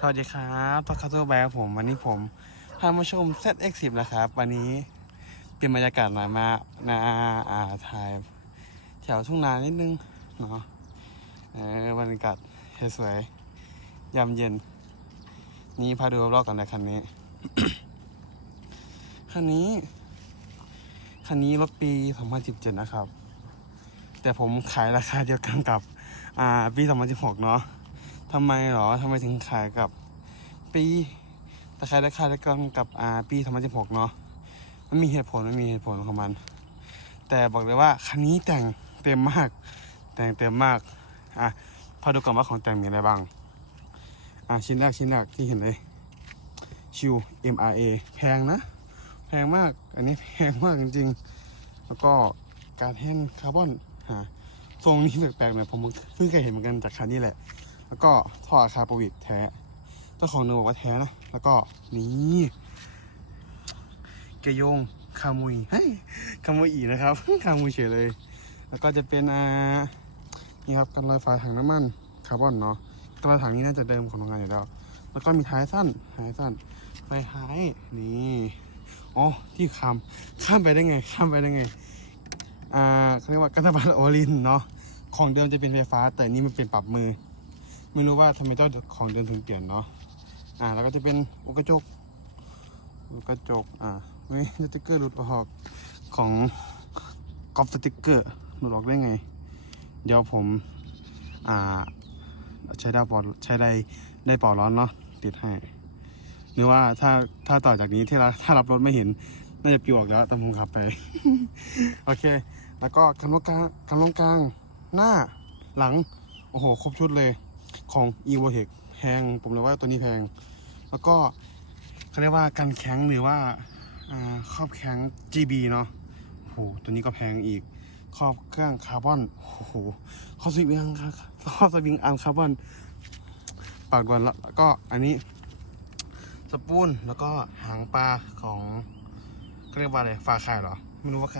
สวัสดีครับตอคาโตแบร์ผมวันนี้ผมพามาชม ZX10 แล้วครับ วันนี้เปลี่ยนบรรยากาศหน่อยมานาอ่าถ่ายแถวทุ่งนานิดนึงเนาะเออบรรยากาศสวยยามเย็น นี่พาดูรอบๆกันเลยคันนี้ คันนี้ คันนี้รถปี 2017 นะครับ แต่ผมขายราคาเดียวกันกับ อ่า ปี 2016 เนาะ ทำไมหรอทำไมถึงขายกับปีแต่ขายราคาเดียวกันกับอ่าปี2016เนาะมันมีเหตุผลมันมีเหตุผลของมัน แต่บอกเลยว่าคันนี้แต่งเต็มมาก แต่งเต็มมากอะพอดูก่อนว่าของแต่งมีอะไรบ้างอะชิ้นแรกชิ้นแรกที่เห็นเลยชิว MRA แพงนะ แพงมากอันนี้แพงมากจริงๆ แล้วก็การแฮนคาร์บอนฮะทรงนี้แปลกๆหน่อยผมเพิ่งเคยเห็นเหมือนกันจากคันนี้แหละ แล้วก็ท่ออาคาโปวิกแท้เจ้าของเนื้อบอกว่าแท้นะ แล้วก็นี่เกยงคามุยเฮ้ยคามุยอีนะครับคามุยเฉยเลย แล้วก็จะเป็นอ่านี่ครับกันรอยฝาถังน้ำมันคาร์บอนเนาะกันรอยถังนี้น่าจะเดิมของโรงงานอยู่แล้ว แล้วก็มีท้ายสั้นท้ายสั้นไฟท้ายนี่อ๋อที่ข้ามข้ามไปได้ไง ข้ามไปได้ไงอ่าเขาเรียกว่ากัตบันโอลินเนาะของเดิมจะเป็นไฟฟ้า แต่นี่มันเป็นปรับมือ ไม่รู้ว่าทำไมเจ้าของเดิมถึงเปลี่ยนเนาะอ่าแล้วก็จะเป็นอุกระจกอุกระจกอ่าไม่สติ๊กเกอร์หลุดออกของกอล์ฟสติ๊กเกอร์หลุดออกได้ไง เดี๋ยวผมอ่าใช้ดาวปอดใช้ได้ได้ปอดร้อนเนาะติดให้หรือว่าถ้าถ้าต่อจากนี้ที่เราถ้ารับรถไม่เห็นน่าจะปิวออกแล้วแต่ผมขับไป โอเค แล้วก็กำลังกลางกำลังกลางหน้าหลัง โอ้โห ครบชุดเลย ของ e v o t e c แพงผมเลยว่าตัวนี้แพง แล้วก็เขาเรียกว่ากันแข็งหรือว่าครอบแข็ง GB เนาะโอ้โหตัวนี้ก็แพงอีกครอบเครื่องคาร์บอนโอ้โหครอบสวิงครับครอบสวิงอังคาร์บอนปากด่วนแล้วแล้วก็อันนี้สปูนแล้วก็หางปลาของเขาเรียกว่าอะไรฝาไข่เหรอ ไม่รู้ว่า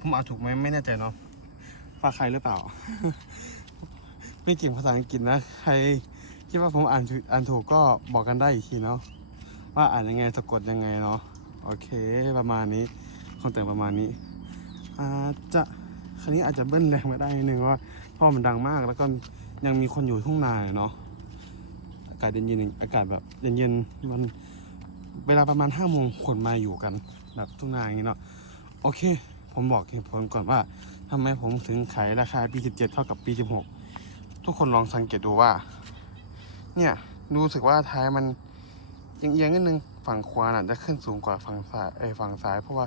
ผมอ่านถูกไหมไม่แน่ใจเนาะฝาไข่หรือเปล่า ไม่เก่งภาษาอังกฤษนะ ใครคิดว่าผมอ่านถูกอ่านถูกก็บอกกันได้อีกทีเนาะว่าอ่านยังไงสะกดยังไงเนาะโอเคประมาณนี้คงแต่งประมาณนี้ อาจจะคันนี้อาจจะเบิ้ลแรงไม่ได้นิดนึงว่าพราะมันดังมากแล้วก็ยังมีคนอยู่ทุ่งนาเนาะอากาศเย็นๆอากาศแบบเย็นๆมันเวลาประมาณห้าโมงคนมาอยู่กันแบบทุ่งนาอย่างนี้เนาะโอเค ผมบอกเหตุผลก่อนว่าทำไมผมถึงขายราคาปี 17 เท่ากับปี 16 ทุกคนลองสังเกตดูว่า เนี่ยรู้สึกว่าท้ายมันเอียงๆนิดนึงฝั่งขวาน่ะจะขึ้นสูงกว่าฝั่งซ้ายเอ้ฝั่งซ้าย เพราะว่า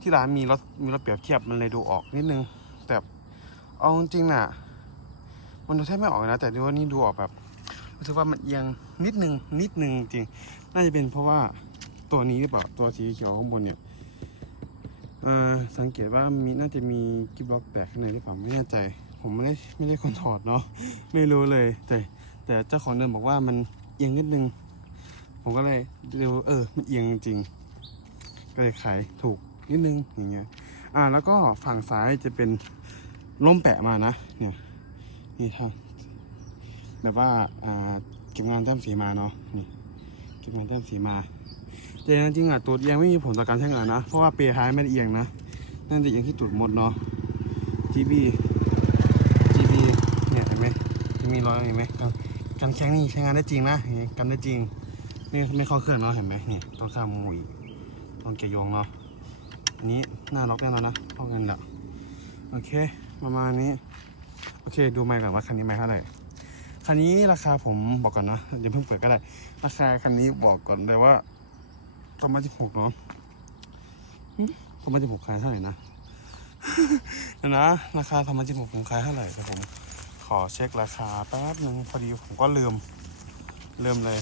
ที่ร้านมีรถมีรถเปรียบเทียบมันเลยดูออกนิดนึง แต่เอาจริงๆน่ะ มันดูแทบไม่ออกนะ แต่ดูว่านี่ดูออกแบบรู้สึกว่ามันเอียงนิดนึงนิดนึงจริง น่าจะเป็นเพราะว่าตัวนี้หรือเปล่าตัวสีเขียวข้างบนเนี่ยสังเกตว่ามีน่าจะมีกิบล็อกแตกข้างในหรือเปล่าไม่แน่ใจ ผมไม่ได้ไม่ได้คนถอดเนาะไม่รู้เลย แต่ แต่เจ้าของเดิมบอกว่ามันเอียงนิดนึง ผมก็เลยเดูเออมันเอียงจริง ก็เลยขายถูกนิดนึงอย่างเงี้ยอ่าแล้วก็ฝั่งซ้ายจะเป็นล่มแปะมานะเนี่ยนี่ครับแบบว่าอ่าเก็บงานแต้มสีมาเนาะนี่เก็บงานแต้มสีมาแต่จริงๆอะตูดเอียงไม่มีผลต่อการใช้งานนะ เพราะว่าเปรย์ท้ายไม่ได้เอียงนะ นั่นจะเอียงที่ตูดหมดเนาะ GB GB เนี่ยเห็นไหมจะ มีรอยเห็นไหมกันกันแข้งนี่ใช้งานได้จริงนะกันได้จริงนี่ไม่เข้าเครื่องเนาะเห็นไหมนี่ต้องข้ามมุยต้องเกยโยงเนาะอันนี้หน้าล็อกแน่นอนนะเข้าเงินแล้วโอเคประมาณนี้โอเคดูไม่ก่อนว่าคันนี้ไม่เท่าไหร่คันนี้ราคาผมบอกก่อนนะอย่าเพิ่งเปิดก็ได้ ราคาคันนี้บอกก่อนเลยว่าสองพันสิบหกเนาะสองพันสิบหกขายเท่าไหร่นะนะราคาสองพันสิบหกผมขายเท่าไหร่แต่ผม อเช็คราคาแป๊บหนึ่งพอดีผมก็ลืมลืมเลย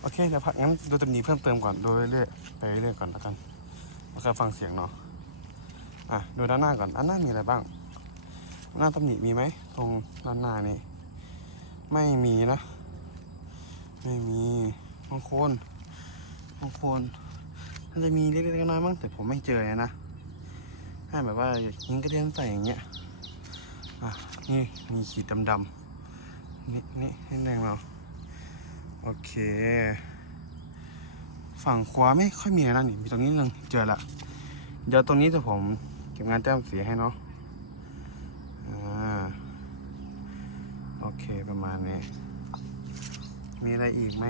โอเคเดี๋ยวพักงั้นดูตำหนิเพิ่มเติมก่อนดูเรื่อยๆไปเรื่อยๆก่อนแล้วกันแล้วก็ฟังเสียงเนาะอะดูด้านหน้าก่อนด้านหน้ามีอะไรบ้าง หน้าตำหนิมีไหมตรงด้านหน้านี่ไม่มีนะ ไม่มีบางคนบางคนน่าจะมีเล็กๆน้อยๆมั้งแต่ผมไม่เจอเลยนะให้แบบว่ายิงกระเด็นใส่อย่างเงี้ย อะนี่มีขีดดำๆนี่นี่ให้แดงเรา โอเค ฝั่งขวาไม่ค่อยมีอะไรนะนี่มีตรงนี้นึงเจอละ เดี๋ยวตรงนี้เดี๋ยวผมเก็บงานแต้มสีให้เนาะอ่าโอเคประมาณนี้ มีอะไรอีกไหม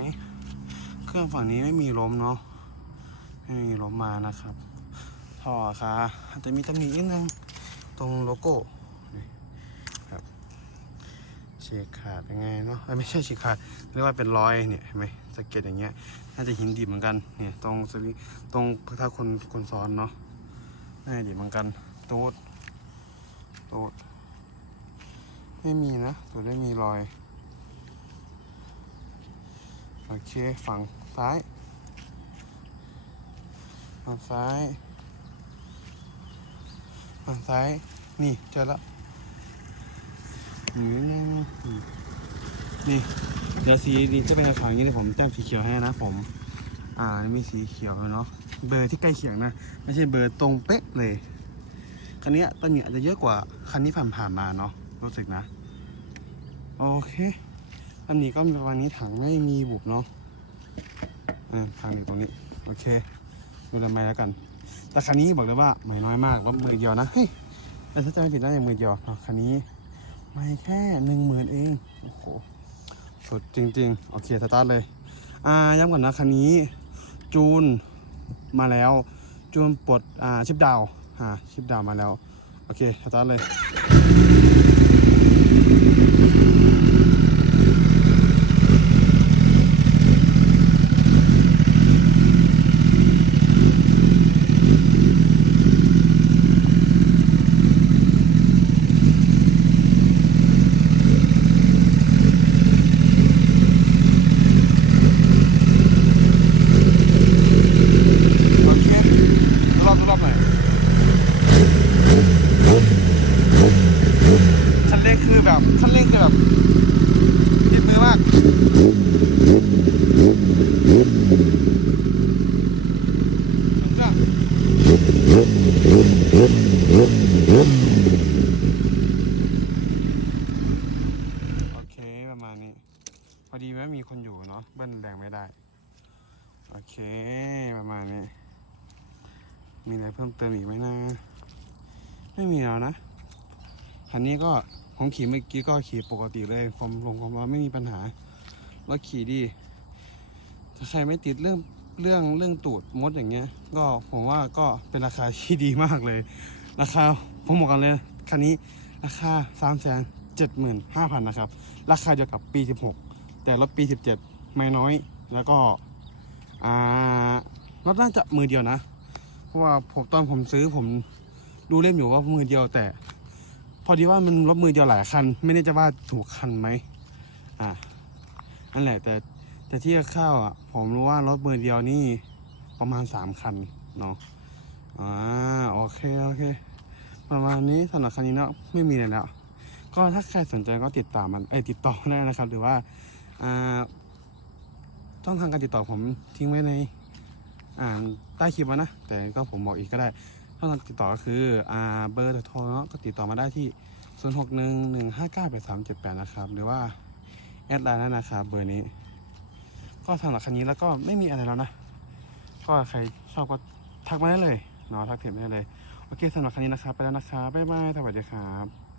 เครื่องฝั่งนี้ไม่มีล้มเนาะไม่มีล้มมานะครับท่อค่ะอาจจะมีตำหนินิดนึง ตรงโลโก้ ฉีกขาดยังไงเนาะไม่ใช่ฉีกขาดเรียกว่าเป็นรอยเนี่ยเห็นไหมสะเก็ดอย่างเงี้ยน่าจะหินดิบเหมือนกันเนี่ยตรงสวิตรงถ้าคนคนซ้อนเนาะน่าจะดิบเหมือนกันตูดตูดไม่มีนะตูดไม่มีรอยโอเคฝั่งซ้ายฝั่งซ้ายฝั่งซ้ายนี่เจอแล้ว นี่เดี๋ยวสีนี้จะเป็นขาวอย่างนี้เดี๋ยวผมแต้มสีเขียวให้นะผม อ่านี่มีสีเขียวเนาะเบอร์ที่ใกล้เคียงนะไม่ใช่เบอร์ตรงเป๊ะเลยคันนี้ตอนนี้อาจจะเยอะกว่าคันที่ผ่านๆมาเนาะรู้สึกนะโอเคอันนี้ก็ประมาณนี้ถังไม่มีบุบเนาะอ่าทางอยู่ตรงนี้โอเคดูทำไมแล้วกัน แต่คันนี้บอกเลยว่าไม่น้อยมากว่ามือเดียวนะเฮ้ยแต่ถ้าจะไม่ผิดน่าจะมือเดียวเนคันนี้ ไม่แค่หนึ่งหมื่นเอง โอ้โหสุดจริง ๆ โอเคสตาร์ทเลย อ่า ย้ำก่อนนะคันนี้ จูนมาแล้ว จูนปลดอ่าชิปดาว อ่า ชิปดาวมาแล้ว โอเคสตาร์ทเลย โอเครอบรอบหน่อยคันเร่งคือแบบคันเร่งคือแบบติดมือมากโอเค ประมาณนี้ พอดีว่ามีคนอยู่เนาะเบิ้ลแรงไม่ได้ โอเค ประมาณนี้ มีอะไรเพิ่มเติมอีกไหมนะ ไม่มีแล้วนะคันนี้ก็ผมขี่เมื่อกี้ก็ขี่ปกติเลย ความลงความร้อนไม่มีปัญหา แล้วขี่ดี ถ้าใครไม่ติดเรื่องเรื่องเรื่องตูดมดอย่างเงี้ย ก็ผมว่าก็เป็นราคาที่ดีมากเลย ราคาผมบอกกันเลย คันนี้ราคา3ามแสนเจ็ดหมื่นห้าพันนะครับ ราคาเดียวกับปี 16 แต่รถปี 17 ไม่น้อยแล้วก็ อ่ารถน่าจะมือเดียวนะ เพราะว่าผมตอนผมซื้อผมดูเล่มอยู่ว่ามือเดียวแต่ พอดีว่ามันรถมือเดียวหลายคัน ไม่แน่ใจว่าถูกคันไหมอ่านั่นแหละแต่แต่ที่ข้าวอะผมรู้ว่ารถมือเดียวนี่ประมาณสามคันเนาะอ่าโอเคโอเคประมาณนี้สำหรับคันนี้เนาะไม่มีอะไรแล้ว ก็ถ้าใครสนใจก็ติดตามมันเอ้ยติดต่อได้นะครับ หรือว่าอ่า องทางการติดต่อผมทิ้งไว้ในอ่าใต้คลิปนะ แต่ก็ผมบอกอีกก็ได้ช่องทางติดต่อก็คืออ่าเบอร์โทรเนาะก็ติดต่อมาได้ที่ 0 6 1 1 5 9 8 3 7 8 นะครับ หรือว่า แอดไลน์นั่นนะครับเบอร์นี้ ก็สำหรับคันนี้แล้วก็ไม่มีอะไรแล้วนะ ก็ใครชอบก็ทักมาได้เลยเนาะทักเพจมาได้เลย โอเคสำหรับคันนี้นะครับ ไปแล้วนะครับ บ๊ายบาย สวัสดีครับ